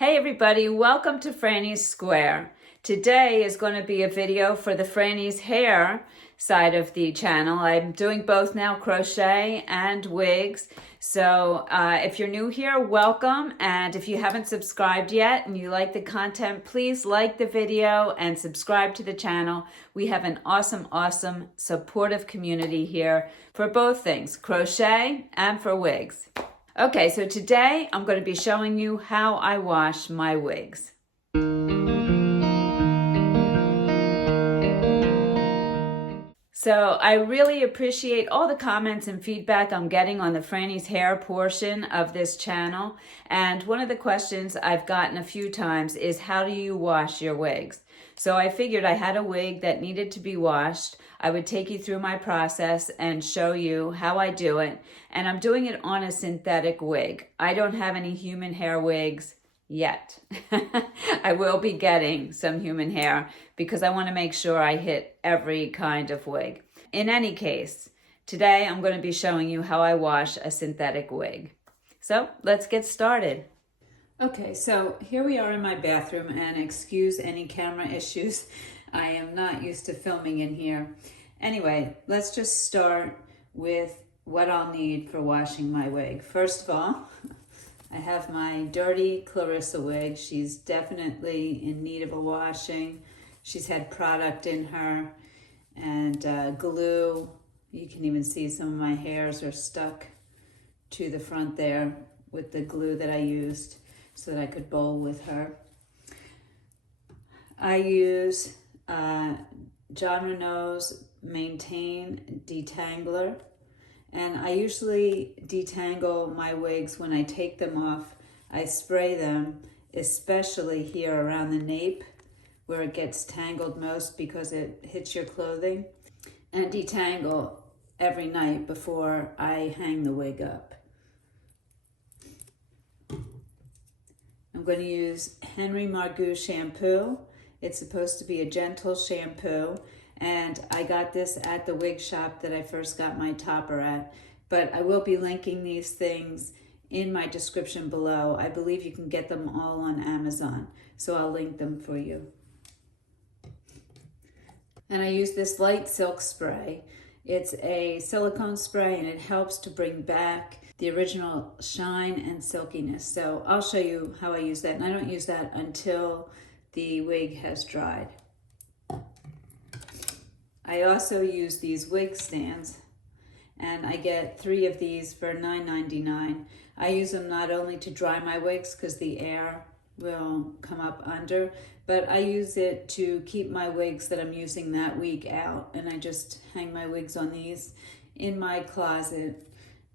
Hey everybody, welcome to Frannie's Square. Today is going to be a video for the Frannie's hair side of the channel. I'm doing both now, crochet and wigs. So if you're new here, welcome. And if you haven't subscribed yet and you like the content, please like the video and subscribe to the channel. We have an awesome, supportive community here for both things, crochet and for wigs. Okay, so today I'm going to be showing you how I wash my wigs. So I really appreciate all the comments and feedback I'm getting on the Frannie's hair portion of this channel. And one of the questions I've gotten a few times is, how do you wash your wigs? So I figured I had a wig that needed to be washed. I would take you through my process and show you how I do it. And I'm doing it on a synthetic wig. I don't have any human hair wigs yet. I will be getting some human hair because I want to make sure I hit every kind of wig. In any case, today I'm going to be showing you how I wash a synthetic wig. So let's get started. Okay, so here we are in my bathroom, and excuse any camera issues. I am not used to filming in here. Anyway, let's just start with what I'll need for washing my wig. First of all, I have my dirty Clarissa wig. She's definitely in need of a washing. She's had product in her and glue. You can even see some of my hairs are stuck to the front there with the glue that I used so that I could bowl with her. I use Jon Renau's Maintain Detangler. And I usually detangle my wigs when I take them off. I spray them, especially here around the nape where it gets tangled most because it hits your clothing, and detangle every night before I hang the wig up. I'm going to use Henry Margaux shampoo. It's supposed to be a gentle shampoo. And I got this at the wig shop that I first got my topper at. But I will be linking these things in my description below. I believe you can get them all on Amazon, so I'll link them for you. And I use this light silk spray. It's a silicone spray, and it helps to bring back the original shine and silkiness. So I'll show you how I use that. And I don't use that until the wig has dried. I also use these wig stands, and I get 3 of these for $9.99. I use them not only to dry my wigs because the air will come up under, but I use it to keep my wigs that I'm using that week out, and I just hang my wigs on these in my closet,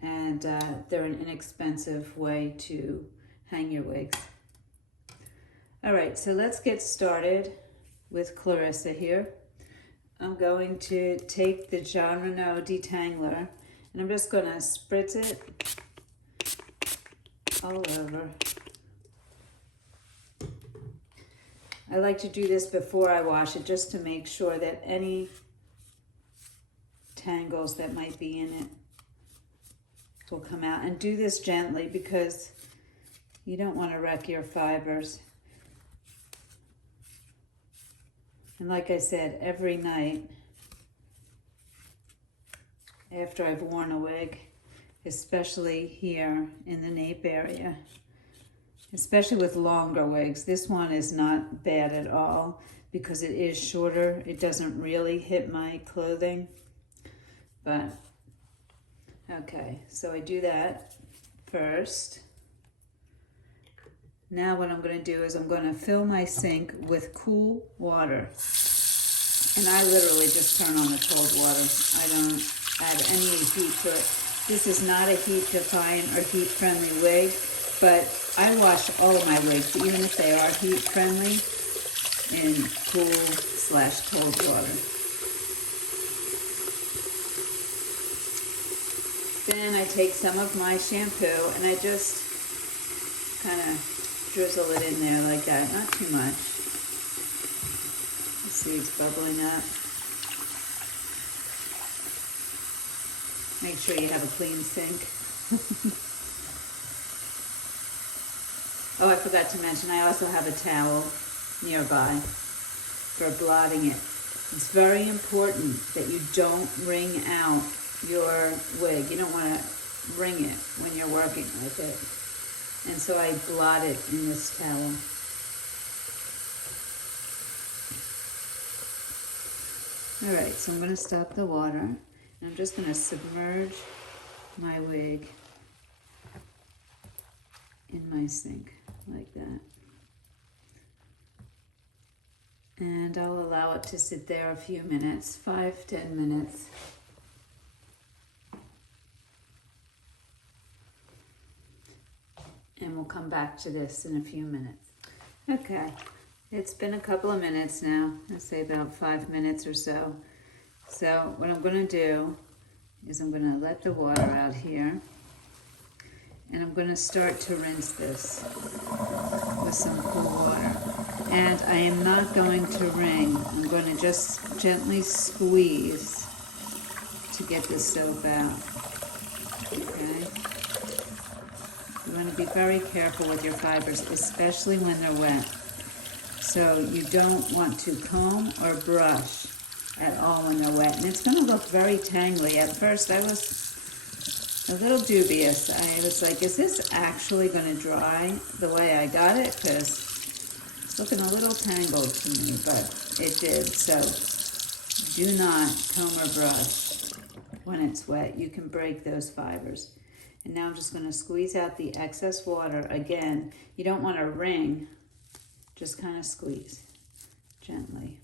and they're an inexpensive way to hang your wigs. All right, so let's get started with Clarissa here. I'm going to take the Jon Renau detangler, and I'm just going to spritz it all over. I like to do this before I wash it just to make sure that any tangles that might be in it will come out. And do this gently because you don't want to wreck your fibers. And like I said, every night after I've worn a wig, especially here in the nape area, especially with longer wigs. This one is not bad at all because it is shorter. It doesn't really hit my clothing. But, okay, so I do that first. Now what I'm going to do is I'm going to fill my sink with cool water. And I literally just turn on the cold water. I don't add any heat to it. This is not a heat-defying or heat-friendly wig, but I wash all of my wigs, even if they are heat-friendly, in cool/cold water. Then I take some of my shampoo and I just kind of drizzle it in there like that, not too much. You see it's bubbling up. Make sure you have a clean sink. Oh, I forgot to mention, I also have a towel nearby for blotting it. It's very important that you don't wring out your wig. You don't want to wring it when you're working with it. And so I blot it in this towel. All right, so I'm going to stop the water, and I'm just going to submerge my wig in my sink like that. And I'll allow it to sit there a few minutes, 5-10 minutes. And we'll come back to this in a few minutes. Okay, it's been a couple of minutes now. I'd say about 5 minutes or so. So what I'm going to do is I'm going to let the water out here. And I'm going to start to rinse this with some cool water. And I am not going to wring. I'm going to just gently squeeze to get the soap out. Okay? You want to be very careful with your fibers, especially when they're wet. So you don't want to comb or brush at all when they're wet. And it's going to look very tangly. At first I was a little dubious. I was like, is this actually going to dry the way I got it? Because it's looking a little tangled to me, but it did. So do not comb or brush when it's wet. You can break those fibers. And now I'm just going to squeeze out the excess water. Again, you don't want to wring, just kind of squeeze gently.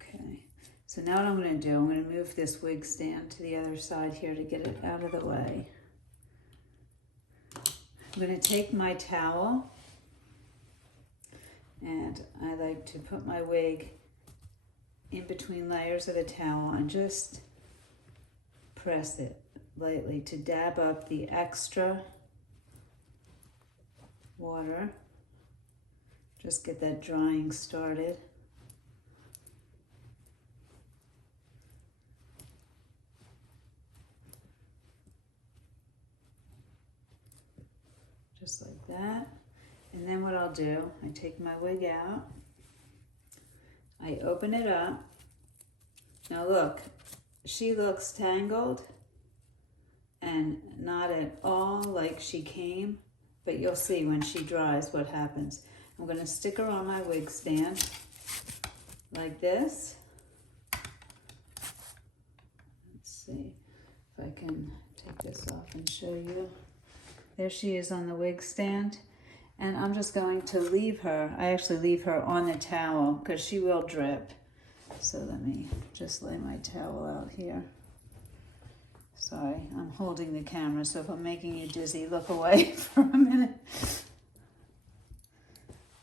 Okay, so now what I'm going to do, I'm going to move this wig stand to the other side here to get it out of the way. I'm going to take my towel, and I like to put my wig in between layers of the towel and just press it lightly to dab up the extra water. Just get that drying started. Just like that. And then what I'll do, I take my wig out, I open it up. Now look, she looks tangled and not at all like she came, but you'll see when she dries what happens. I'm going to stick her on my wig stand like this. Let's see if I can take this off and show you. There she is on the wig stand. And I'm just going to leave her, I actually leave her on the towel because she will drip. So let me just lay my towel out here. Sorry, I'm holding the camera, so if I'm making you dizzy, look away for a minute.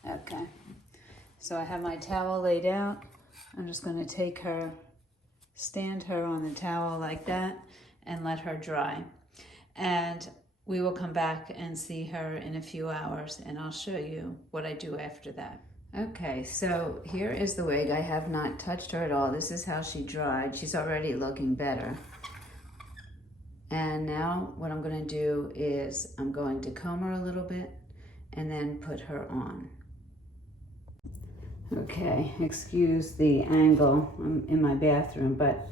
Okay, so I have my towel laid out. I'm just going to take her, stand her on the towel like that, and let her dry. And we will come back and see her in a few hours, and I'll show you what I do after that. Okay, so here is the wig. I have not touched her at all. This is how she dried. She's already looking better. And now what I'm going to do is I'm going to comb her a little bit and then put her on. Okay, excuse the angle. I'm in my bathroom, but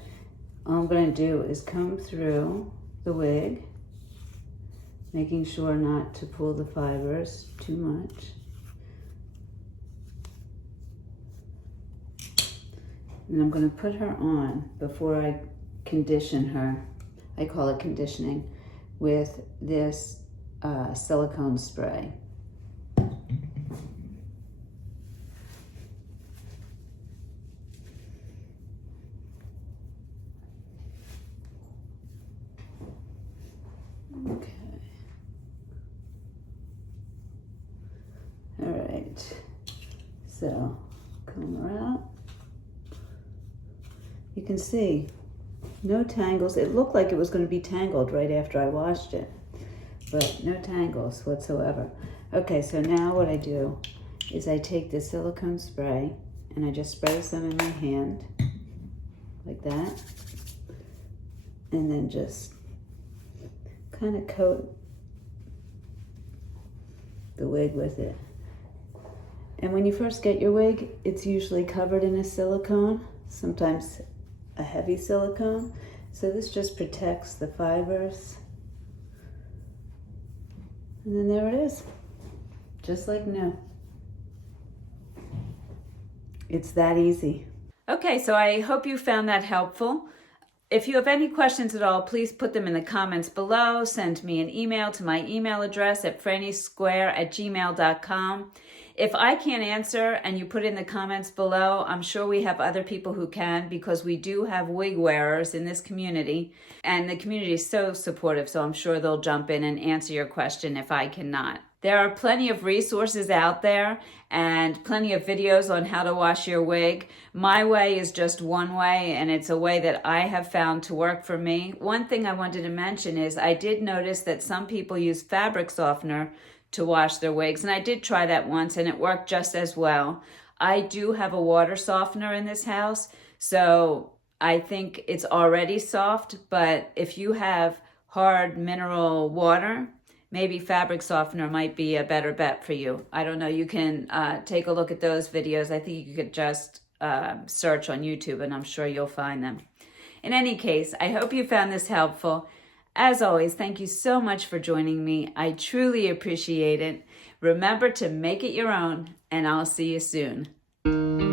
all I'm going to do is comb through the wig, making sure not to pull the fibers too much. And I'm going to put her on before I condition her. I call it conditioning, with this silicone spray. Okay. All right. So, comb her out. You can see no tangles. It looked like it was going to be tangled right after I washed it, but no tangles whatsoever. Okay, so now what I do is I take the silicone spray and I just spray some in my hand like that, and then just kind of coat the wig with it. And when you first get your wig, it's usually covered in a silicone, sometimes a heavy silicone. So this just protects the fibers. And then there it is, just like new. It's that easy. Okay, so I hope you found that helpful. If you have any questions at all, please put them in the comments below. Send me an email to my email address at franniesquare@gmail.com. If I can't answer and you put in the comments below, I'm sure we have other people who can, because we do have wig wearers in this community, and the community is so supportive, so I'm sure they'll jump in and answer your question if I cannot. There are plenty of resources out there and plenty of videos on how to wash your wig. My way is just one way, and it's a way that I have found to work for me. One thing I wanted to mention is I did notice that some people use fabric softener to wash their wigs, and I did try that once and it worked just as well. I do have a water softener in this house, so I think it's already soft, but if you have hard mineral water, maybe fabric softener might be a better bet for you. I don't know, you can take a look at those videos. I think you could just search on YouTube and I'm sure you'll find them. In any case, I hope you found this helpful. As always, thank you so much for joining me. I truly appreciate it. Remember to make it your own, and I'll see you soon.